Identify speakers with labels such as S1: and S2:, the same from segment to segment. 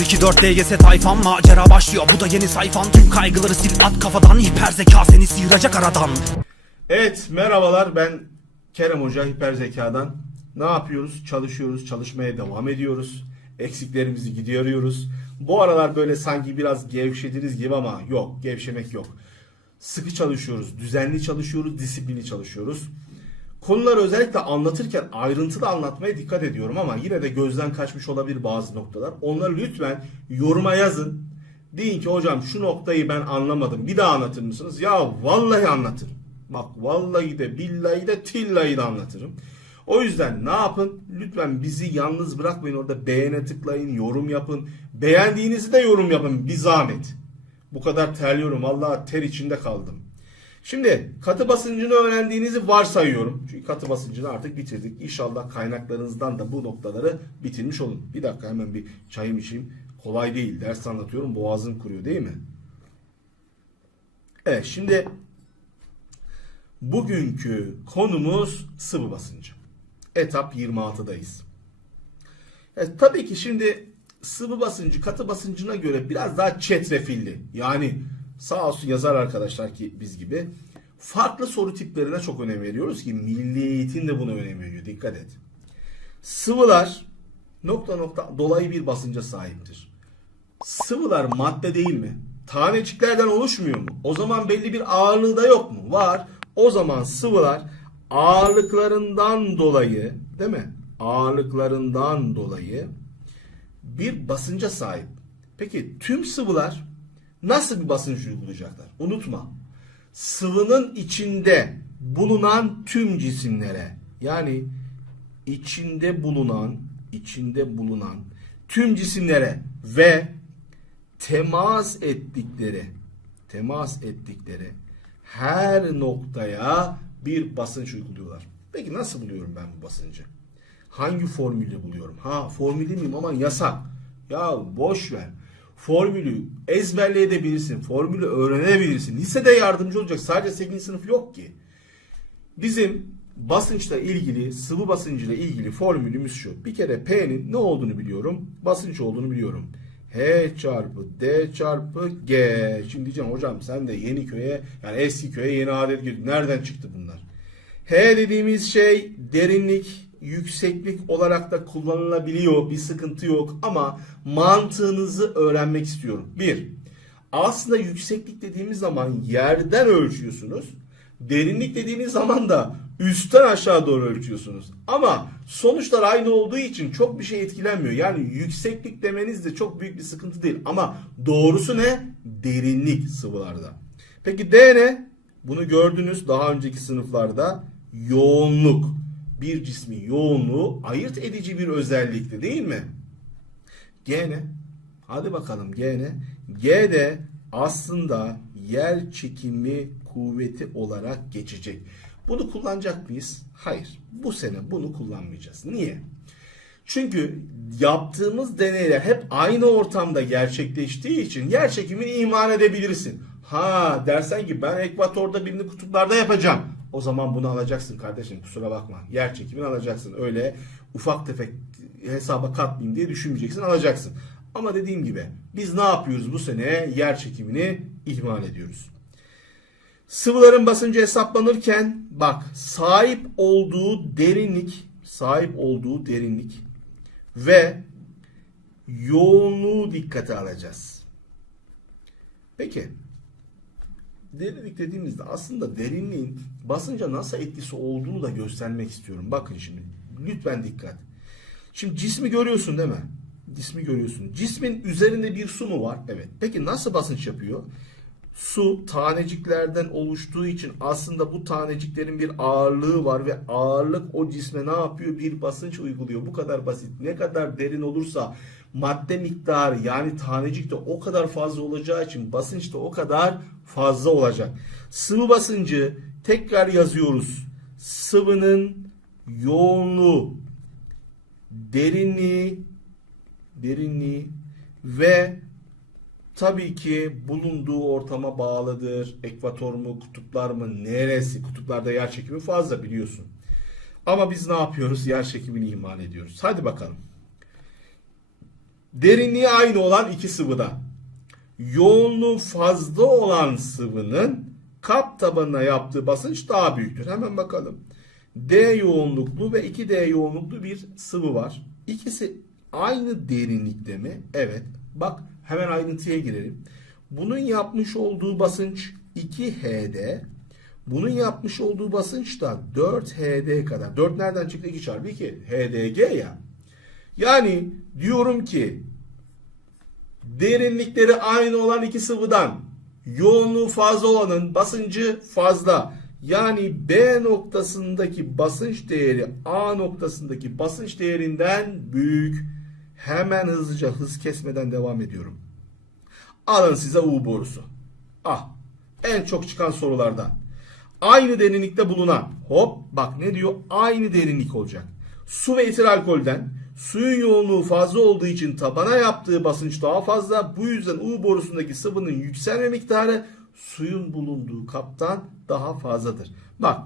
S1: 0204 DGS tayfan macera başlıyor Bu da yeni sayfan tüm kaygıları sil at kafadan Hiper zeka seni sıyıracak aradan
S2: Evet merhabalar ben Kerem Hoca Hiper Zeka'dan. Ne yapıyoruz? Çalışıyoruz, çalışmaya devam ediyoruz. Eksiklerimizi gideriyoruz. Bu aralar böyle sanki biraz gevşediniz gibi ama yok, gevşemek yok. Sıkı çalışıyoruz, düzenli çalışıyoruz, disiplinli çalışıyoruz. Konuları özellikle anlatırken ayrıntılı anlatmaya dikkat ediyorum ama yine de gözden kaçmış olabilir bazı noktalar. Onları lütfen yoruma yazın. Deyin ki hocam şu noktayı ben anlamadım. Bir daha anlatır mısınız? Ya vallahi anlatırım. Bak vallahi de billahi de tillahi de anlatırım. O yüzden ne yapın? Lütfen bizi yalnız bırakmayın orada beğene tıklayın, yorum yapın. Beğendiğinizi de yorum yapın bir zahmet. Bu kadar terliyorum vallahi ter içinde kaldım. Şimdi katı basıncını öğrendiğinizi varsayıyorum. Çünkü katı basıncını artık bitirdik. İnşallah kaynaklarınızdan da bu noktaları bitirmiş olun. Bir dakika hemen bir çayım içeyim. Kolay değil. Ders anlatıyorum. Boğazım kuruyor değil mi? Evet şimdi bugünkü konumuz sıvı basıncı. Etap 26'dayız. Evet, tabii ki şimdi sıvı basıncı katı basıncına göre biraz daha çetrefilli. Yani sağ olsun yazar arkadaşlar ki biz gibi farklı soru tiplerine çok önem veriyoruz ki milli eğitim de buna önem veriyor. Dikkat et. Sıvılar nokta nokta dolayı bir basınca sahiptir. Sıvılar madde değil mi? Taneciklerden oluşmuyor mu? O zaman belli bir ağırlığı da yok mu? Var. O zaman sıvılar ağırlıklarından dolayı değil mi? Ağırlıklarından dolayı bir basınca sahip. Peki tüm sıvılar nasıl bir basınç uygulayacaklar? Unutma. Sıvının içinde bulunan tüm cisimlere yani içinde bulunan içinde bulunan tüm cisimlere ve temas ettikleri temas ettikleri her noktaya bir basınç uyguluyorlar. Peki nasıl buluyorum ben bu basıncı? Hangi formülle buluyorum? Ha formülü miyim aman yasak. Ya boş ver. Formülü ezberleyebilirsin. Formülü öğrenebilirsin. Lisede yardımcı olacak. Sadece 8. sınıf yok ki. Bizim basınçla ilgili, sıvı basıncıyla ilgili formülümüz şu. Bir kere P'nin ne olduğunu biliyorum. Basınç olduğunu biliyorum. H çarpı D çarpı G. Şimdi diyeceğim hocam sen de Yeniköy'e yani eski köye yeni adet girdin. Nereden çıktı bunlar? H dediğimiz şey derinlik, yükseklik olarak da kullanılabiliyor. Bir sıkıntı yok ama mantığınızı öğrenmek istiyorum. Bir, aslında yükseklik dediğimiz zaman yerden ölçüyorsunuz. Derinlik dediğiniz zaman da üstten aşağı doğru ölçüyorsunuz. Ama sonuçlar aynı olduğu için çok bir şey etkilenmiyor. Yani yükseklik demeniz de çok büyük bir sıkıntı değil. Ama doğrusu ne? Derinlik sıvılarda. Peki D ne? Bunu gördünüz daha önceki sınıflarda. Yoğunluk. Bir cismin yoğunluğu ayırt edici bir özellikti değil mi? G ne? Hadi bakalım G ne? G de aslında yer çekimi kuvveti olarak geçecek. Bunu kullanacak mıyız? Hayır. Bu sene bunu kullanmayacağız. Niye? Çünkü yaptığımız deneyler hep aynı ortamda gerçekleştiği için yer çekimini iman edebilirsin. Ha dersen ki ben ekvatorda birini kutuplarda yapacağım. O zaman bunu alacaksın kardeşim kusura bakma. Yer çekimini alacaksın. Öyle ufak tefek hesaba katmayayım diye düşünmeyeceksin alacaksın. Ama dediğim gibi biz ne yapıyoruz bu sene? Yer çekimini ihmal ediyoruz. Sıvıların basıncı hesaplanırken bak sahip olduğu derinlik, sahip olduğu derinlik ve yoğunluğu dikkate alacağız. Peki derinlik dediğimizde aslında derinliğin basınca nasıl etkisi olduğunu da göstermek istiyorum. Bakın şimdi lütfen dikkat. Şimdi cismi görüyorsun değil mi? Cismi görüyorsun. Cismin üzerinde bir su mu var? Evet. Peki nasıl basınç yapıyor? Su taneciklerden oluştuğu için aslında bu taneciklerin bir ağırlığı var ve ağırlık o cisme ne yapıyor? Bir basınç uyguluyor. Bu kadar basit. Ne kadar derin olursa madde miktarı yani tanecik de o kadar fazla olacağı için basınç da o kadar fazla olacak. Sıvı basıncı tekrar yazıyoruz. Sıvının yoğunluğu, derinliği, derinliği ve tabii ki bulunduğu ortama bağlıdır. Ekvator mu, kutuplar mı, neresi? Kutuplarda yer çekimi fazla biliyorsun. Ama biz ne yapıyoruz? Yer çekimini ihmal ediyoruz. Hadi bakalım. Derinliği aynı olan iki sıvıda. Yoğunluğu fazla olan sıvının kap tabanına yaptığı basınç daha büyüktür. Hemen bakalım. D yoğunluklu ve 2D yoğunluklu bir sıvı var. İkisi aynı derinlikte mi? Evet. Bak hemen ayrıntıya girelim. Bunun yapmış olduğu basınç 2HD. Bunun yapmış olduğu basınç da 4HD kadar. 4 nereden çıktı? 2 çarpı 2. HDG ya. Yani diyorum ki derinlikleri aynı olan iki sıvıdan yoğunluğu fazla olanın basıncı fazla. Yani B noktasındaki basınç değeri A noktasındaki basınç değerinden büyük. Hemen hızlıca hız kesmeden devam ediyorum. Alın size U borusu. Ah en çok çıkan sorulardan. Aynı derinlikte bulunan hop bak ne diyor aynı derinlik olacak. Su ve etil alkolden suyun yoğunluğu fazla olduğu için tabana yaptığı basınç daha fazla. Bu yüzden U borusundaki sıvının yükselme miktarı suyun bulunduğu kaptan daha fazladır. Bak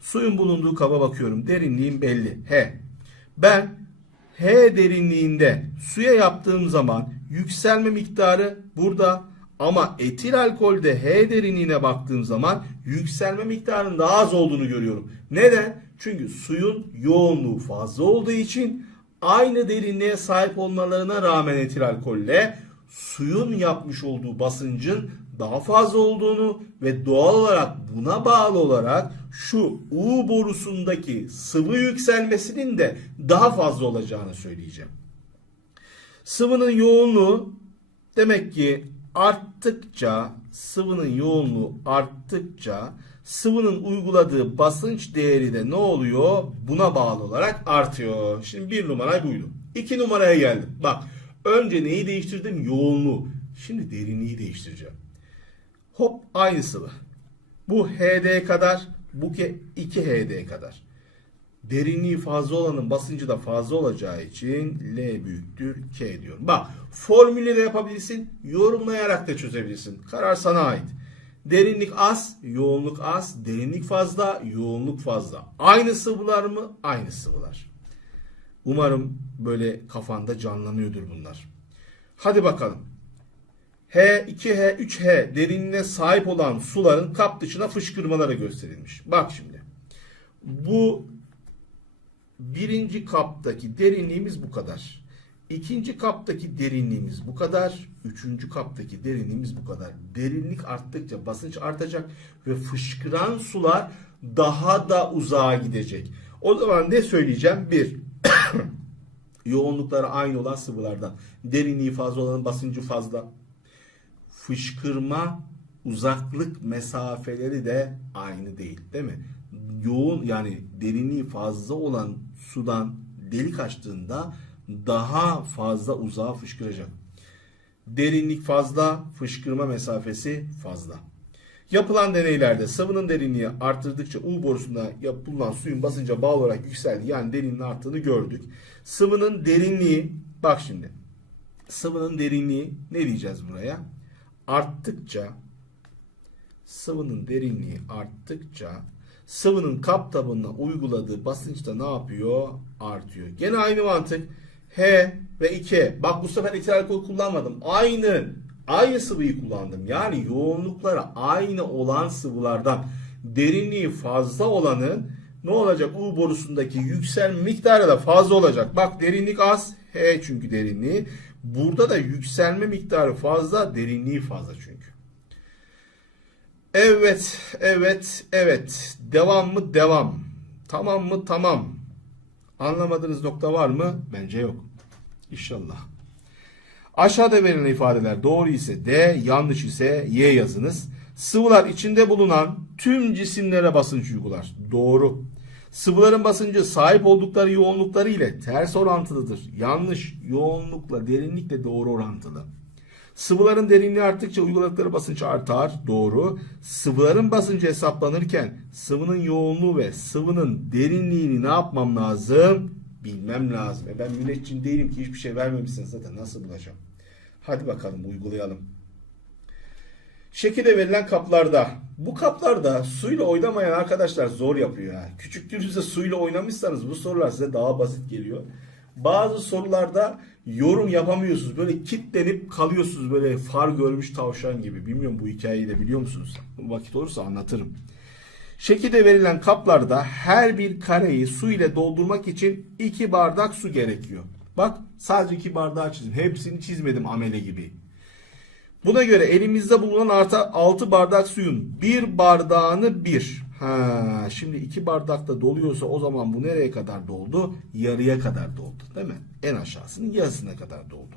S2: suyun bulunduğu kaba bakıyorum. Derinliğim belli. H. Ben H derinliğinde suya yaptığım zaman yükselme miktarı burada ama etil alkolde H derinliğine baktığım zaman yükselme miktarının daha az olduğunu görüyorum. Neden? Çünkü suyun yoğunluğu fazla olduğu için aynı derinliğe sahip olmalarına rağmen etil alkolle suyun yapmış olduğu basıncın daha fazla olduğunu ve doğal olarak buna bağlı olarak şu U borusundaki sıvı yükselmesinin de daha fazla olacağını söyleyeceğim. Sıvının yoğunluğu demek ki arttıkça sıvının yoğunluğu arttıkça sıvının uyguladığı basınç değeri de ne oluyor? Buna bağlı olarak artıyor. Şimdi bir numara buydu. İki numaraya geldim. Bak önce neyi değiştirdim? Yoğunluğu. Şimdi derinliği değiştireceğim. Hop aynı sıvı. Bu HD kadar, bu ke 2 HD kadar. Derinliği fazla olanın basıncı da fazla olacağı için L büyüktür K diyorum. Bak formülü de yapabilirsin, yorumlayarak da çözebilirsin. Karar sana ait. Derinlik az, yoğunluk az, derinlik fazla, yoğunluk fazla. Aynı sıvılar mı? Aynı sıvılar. Umarım böyle kafanda canlanıyordur bunlar. Hadi bakalım. H, 2H, 3H derinliğine sahip olan suların kap dışına fışkırmaları gösterilmiş. Bak şimdi. Bu birinci kaptaki derinliğimiz bu kadar. İkinci kaptaki derinliğimiz bu kadar. Üçüncü kaptaki derinliğimiz bu kadar. Derinlik arttıkça basınç artacak ve fışkıran sular daha da uzağa gidecek. O zaman ne söyleyeceğim? Bir, yoğunlukları aynı olan sıvılardan. Derinliği fazla olanın basıncı fazla. Fışkırma uzaklık mesafeleri de aynı değil değil mi? Yoğun yani derinliği fazla olan sudan delik açtığında daha fazla uzağa fışkıracak. Derinlik fazla, fışkırma mesafesi fazla. Yapılan deneylerde sıvının derinliği arttırdıkça U borusunda yapılan suyun basınca bağlı olarak yükseldi. Yani derinliğin arttığını gördük. Sıvının derinliği, bak şimdi. Sıvının derinliği ne diyeceğiz buraya? Arttıkça sıvının derinliği arttıkça sıvının kap tabanına uyguladığı basınç da ne yapıyor? Artıyor. Gene aynı mantık. H ve 2. Bak bu sefer etil alkol kullanmadım. Aynı aynı sıvıyı kullandım. Yani yoğunlukları aynı olan sıvılardan derinliği fazla olanın ne olacak? U borusundaki yükselme miktarı da fazla olacak. Bak derinlik az. H çünkü derinliği. Burada da yükselme miktarı fazla, derinliği fazla çünkü. Evet, evet, evet. Devam mı? Devam. Tamam mı? Tamam. Anlamadığınız nokta var mı? Bence yok. İnşallah. Aşağıda verilen ifadeler doğru ise D, yanlış ise Y yazınız. Sıvılar içinde bulunan tüm cisimlere basınç uygular. Doğru. Sıvıların basıncı sahip oldukları yoğunlukları ile ters orantılıdır. Yanlış. Yoğunlukla derinlikle doğru orantılı. Sıvıların derinliği arttıkça uyguladıkları basınç artar. Doğru. Sıvıların basıncı hesaplanırken sıvının yoğunluğu ve sıvının derinliğini ne yapmam lazım? Bilmem lazım. E ben müneccim değilim ki hiçbir şey vermemişsiniz zaten. Nasıl bulacağım? Hadi bakalım uygulayalım. Şekilde verilen kaplarda. Bu kaplarda suyla oynamayan arkadaşlar zor yapıyor. Ha. Küçüklüğünüzde suyla oynamışsanız bu sorular size daha basit geliyor. Bazı sorularda yorum yapamıyorsunuz. Böyle kitlenip kalıyorsunuz böyle far görmüş tavşan gibi. Bilmiyorum bu hikayeyi de biliyor musunuz? Vakit olursa anlatırım. Şekilde verilen kaplarda her bir kareyi su ile doldurmak için 2 bardak su gerekiyor. Bak sadece 2 bardağı çizdim. Hepsini çizmedim amele gibi. Buna göre elimizde bulunan arta 6 bardak suyun bir bardağını bir. Ha, şimdi 2 bardakta doluyorsa o zaman bu nereye kadar doldu? Yarıya kadar doldu değil mi? En aşağısının yarısına kadar doldu.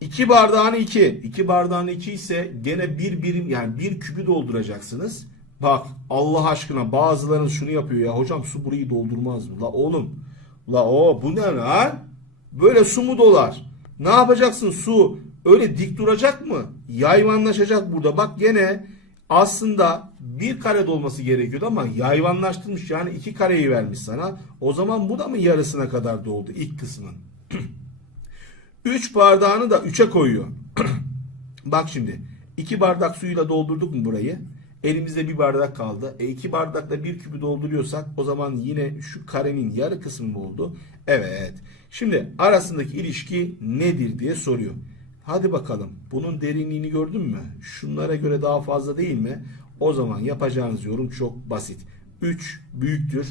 S2: 2 bardağını 2. 2 bardağını 2 ise gene bir birim yani bir küpü dolduracaksınız. Bak Allah aşkına bazılarınız şunu yapıyor ya hocam su burayı doldurmaz mı? La oğlum la o bu ne lan? Böyle su mu dolar? Ne yapacaksın su? Öyle dik duracak mı? Yayvanlaşacak burada. Bak gene aslında bir kare dolması gerekiyordu ama yayvanlaştırmış. Yani iki kareyi vermiş sana. O zaman bu da mı yarısına kadar doldu ilk kısmın? 3 bardağını da 3'e koyuyor. Bak şimdi 2 bardak suyla doldurduk mu burayı? Elimizde bir bardak kaldı. E 2 bardakla bir küpü dolduruyorsak o zaman yine şu karenin yarı kısmı mı oldu? Evet. Şimdi arasındaki ilişki nedir diye soruyor. Hadi bakalım bunun derinliğini gördün mü? Şunlara göre daha fazla değil mi? O zaman yapacağınız yorum çok basit. 3 büyüktür.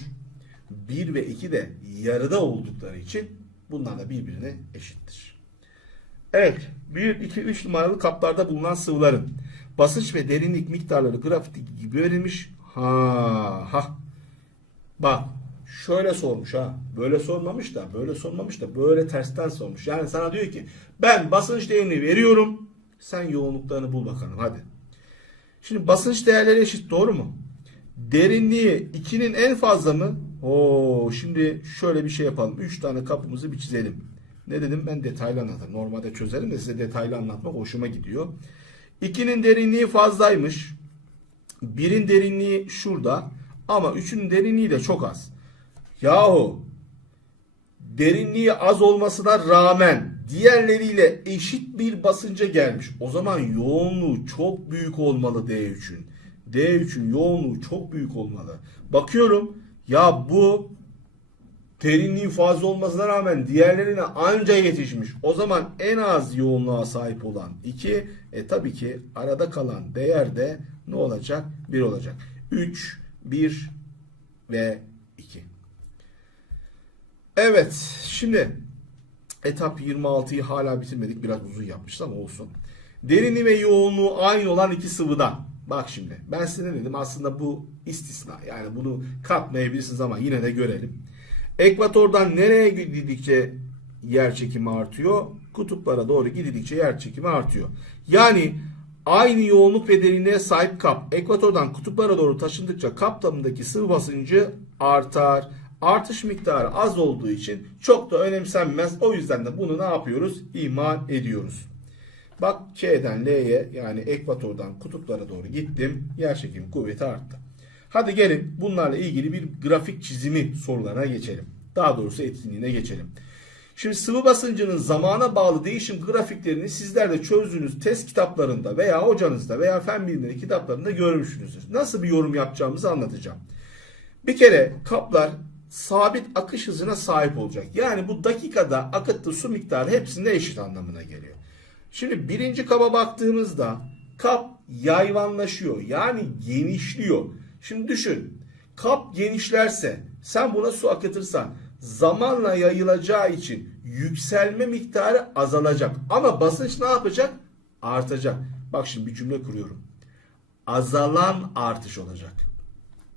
S2: 1 ve 2 de yarıda oldukları için bunlar da birbirine eşittir. Evet, 1, 2, 3 numaralı kaplarda bulunan sıvıların basınç ve derinlik miktarları grafikteki gibi verilmiş. Ha, ha. Bak, şöyle sormuş ha. Böyle sormamış da, böyle sormamış da, böyle tersten sormuş. Yani sana diyor ki, ben basınç değerini veriyorum. Sen yoğunluklarını bul bakalım hadi. Şimdi basınç değerleri eşit doğru mu? Derinliği 2'nin en fazla mı? Oo, şimdi şöyle bir şey yapalım. 3 tane kapımızı bir çizelim. Ne dedim ben detaylı anlatırım. Normalde çözerim de size detaylı anlatmak hoşuma gidiyor. 2'nin derinliği fazlaymış. 1'in derinliği şurada. Ama 3'ün derinliği de çok az. Yahu derinliği az olmasına rağmen diğerleriyle eşit bir basınca gelmiş. O zaman yoğunluğu çok büyük olmalı D3'ün. D3'ün yoğunluğu çok büyük olmalı. Bakıyorum ya bu derinliği fazla olmasına rağmen diğerlerine anca yetişmiş. O zaman en az yoğunluğa sahip olan 2 e tabii ki arada kalan değer de ne olacak? 1 olacak. 3, 1 ve 2. Evet şimdi etap 26'yı hala bitirmedik. Biraz uzun yapmışız ama olsun. Derinliği ve yoğunluğu aynı olan iki sıvıda. Bak şimdi ben size ne dedim aslında bu istisna. Yani bunu katmayabilirsiniz ama yine de görelim. Ekvatordan nereye gidildikçe yer çekimi artıyor? Kutuplara doğru gidildikçe yer çekimi artıyor. Yani aynı yoğunluk ve derinliğe sahip kap ekvatordan kutuplara doğru taşındıkça kap tabanındaki sıvı basıncı artar. Artış miktarı az olduğu için çok da önemsenmez. O yüzden de bunu ne yapıyoruz? İmal ediyoruz. Bak K'den L'ye yani ekvatordan kutuplara doğru gittim. Yerçekim kuvveti arttı. Hadi gelin bunlarla ilgili bir grafik çizimi sorularına geçelim. Daha doğrusu etkinliğine geçelim. Şimdi sıvı basıncının zamana bağlı değişim grafiklerini sizler de çözdüğünüz test kitaplarında veya hocanızda veya fen bilimleri kitaplarında görmüşsünüzdür. Nasıl bir yorum yapacağımızı anlatacağım. Bir kere kaplar sabit akış hızına sahip olacak. Yani bu dakikada akıttığı su miktarı hepsinde eşit anlamına geliyor. Şimdi birinci kaba baktığımızda kap yayvanlaşıyor. Yani genişliyor. Şimdi düşün. Kap genişlerse sen buna su akıtırsan zamanla yayılacağı için yükselme miktarı azalacak. Ama basınç ne yapacak? Artacak. Bak şimdi bir cümle kuruyorum. Azalan artış olacak.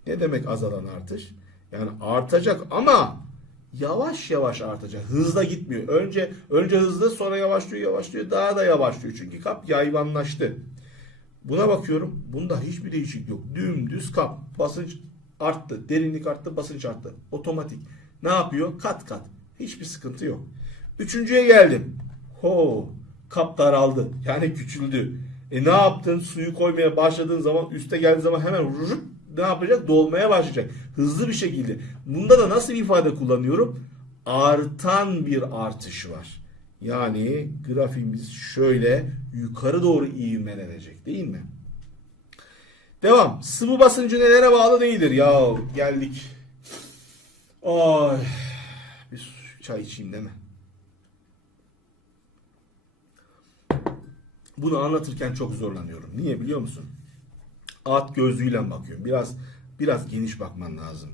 S2: Ne demek azalan artış? Yani artacak ama yavaş yavaş artacak. Hızla gitmiyor. Önce önce hızlı sonra yavaşlıyor yavaşlıyor daha da yavaşlıyor. Çünkü kap yayvanlaştı. Buna bakıyorum. Bunda hiçbir değişiklik yok. Dümdüz kap. Basınç arttı. Derinlik arttı. Basınç arttı. Otomatik. Ne yapıyor? Kat kat. Hiçbir sıkıntı yok. Üçüncüye geldim. Ho. Kap daraldı. Yani küçüldü. E ne yaptın? Suyu koymaya başladığın zaman üste geldiği zaman hemen rrrt, ne yapacak? Dolmaya başlayacak. Hızlı bir şekilde. Bunda da nasıl bir ifade kullanıyorum? Artan bir artış var. Yani grafiğimiz şöyle yukarı doğru ivmelenecek değil mi? Devam. Sıvı basıncı nelere bağlı değildir? Ya geldik. Ay. Bir çay içeyim deme. Bunu anlatırken çok zorlanıyorum. Niye biliyor musun? At gözlüğüyle bakıyorum. Biraz biraz geniş bakman lazım.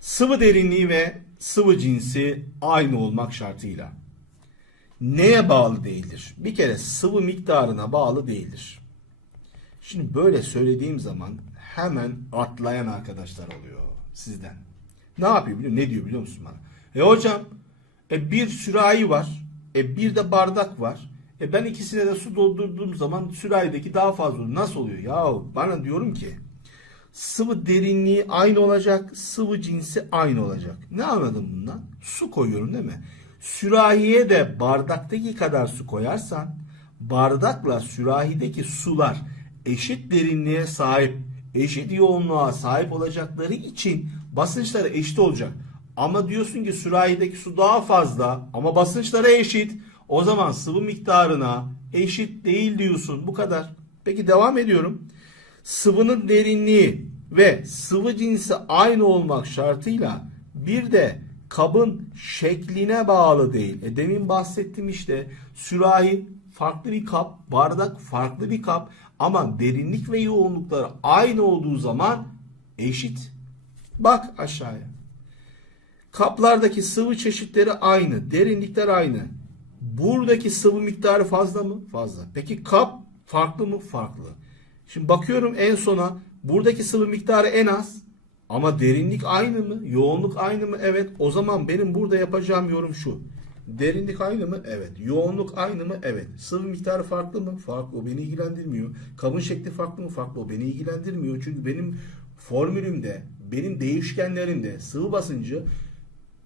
S2: Sıvı derinliği ve sıvı cinsi aynı olmak şartıyla neye bağlı değildir? Bir kere sıvı miktarına bağlı değildir. Şimdi böyle söylediğim zaman hemen atlayan arkadaşlar oluyor sizden. Ne yapıyor biliyor musun? Ne diyor biliyor musun bana? E hocam e bir sürahi var. E bir de bardak var. E ben ikisine de su doldurduğum zaman sürahideki daha fazla. Nasıl oluyor? Ya bana diyorum ki sıvı derinliği aynı olacak, sıvı cinsi aynı olacak. Ne anladım bundan? Su koyuyorum değil mi? Sürahiye de bardaktaki kadar su koyarsan bardakla sürahideki sular eşit derinliğe sahip, eşit yoğunluğa sahip olacakları için basınçları eşit olacak. Ama diyorsun ki sürahideki su daha fazla ama basınçları eşit. O zaman sıvı miktarına eşit değil diyorsun. Bu kadar. Peki devam ediyorum sıvının derinliği ve sıvı cinsi aynı olmak şartıyla bir de kabın şekline bağlı değil. E demin bahsettim işte sürahi farklı bir kap, bardak farklı bir kap ama derinlik ve yoğunlukları aynı olduğu zaman eşit. Bak aşağıya. Kaplardaki sıvı çeşitleri aynı, derinlikler aynı. Buradaki sıvı miktarı fazla mı? Fazla. Peki kap farklı mı? Farklı. Şimdi bakıyorum en sona buradaki sıvı miktarı en az ama derinlik aynı mı? Yoğunluk aynı mı? Evet. O zaman benim burada yapacağım yorum şu. Derinlik aynı mı? Evet. Yoğunluk aynı mı? Evet. Sıvı miktarı farklı mı? Farklı. O beni ilgilendirmiyor. Kabın şekli farklı mı? Farklı. O beni ilgilendirmiyor. Çünkü benim formülümde, benim değişkenlerimde sıvı basıncı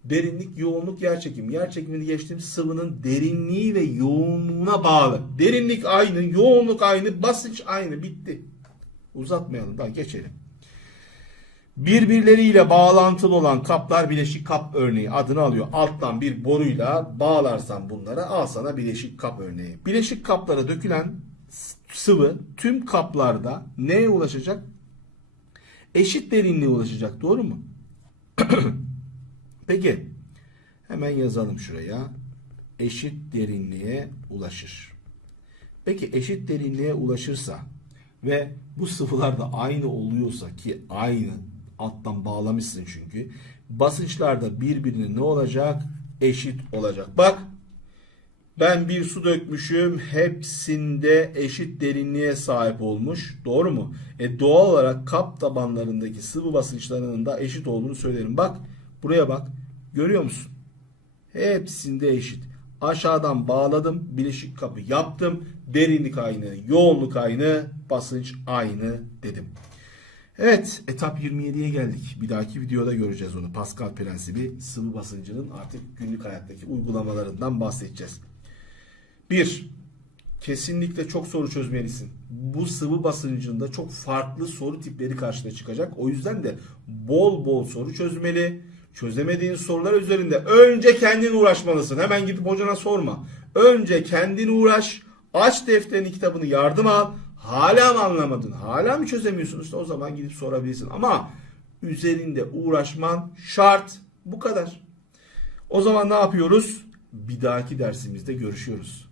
S2: Derinlik, yoğunluk, yer çekimi. Yer çekimini geçtiğim sıvının derinliği ve yoğunluğuna bağlı. Derinlik aynı, yoğunluk aynı, basınç aynı. Bitti. Uzatmayalım. Daha geçelim. Birbirleriyle bağlantılı olan kaplar bileşik kap örneği adını alıyor. Alttan bir boruyla bağlarsan bunlara al sana bileşik kap örneği. Bileşik kaplara dökülen sıvı tüm kaplarda neye ulaşacak? Eşit derinliğe ulaşacak. Doğru mu? Peki hemen yazalım şuraya. Eşit derinliğe ulaşır. Peki eşit derinliğe ulaşırsa ve bu sıvılar da aynı oluyorsa ki aynı alttan bağlamışsın çünkü basınçlar da birbirine ne olacak? Eşit olacak. Bak ben bir su dökmüşüm. Hepsinde eşit derinliğe sahip olmuş. Doğru mu? E doğal olarak kap tabanlarındaki sıvı basınçlarının da eşit olduğunu söylerim. Bak buraya bak. Görüyor musun? Hepsinde eşit. Aşağıdan bağladım. Bileşik kapı yaptım. Derinlik aynı, yoğunluk aynı, basınç aynı dedim. Evet, etap 27'ye geldik. Bir dahaki videoda göreceğiz onu. Pascal prensibi sıvı basıncının artık günlük hayattaki uygulamalarından bahsedeceğiz. 1. Kesinlikle çok soru çözmelisin. Bu sıvı basıncında çok farklı soru tipleri karşına çıkacak. O yüzden de bol bol soru çözmeli. Çözemediğin sorular üzerinde önce kendin uğraşmalısın. Hemen gidip hocana sorma. Önce kendin uğraş. Aç defterini kitabını yardım al. Hala mı anlamadın? Hala mı çözemiyorsun? İşte o zaman gidip sorabilirsin. Ama üzerinde uğraşman şart. Bu kadar. O zaman ne yapıyoruz? Bir dahaki dersimizde görüşüyoruz.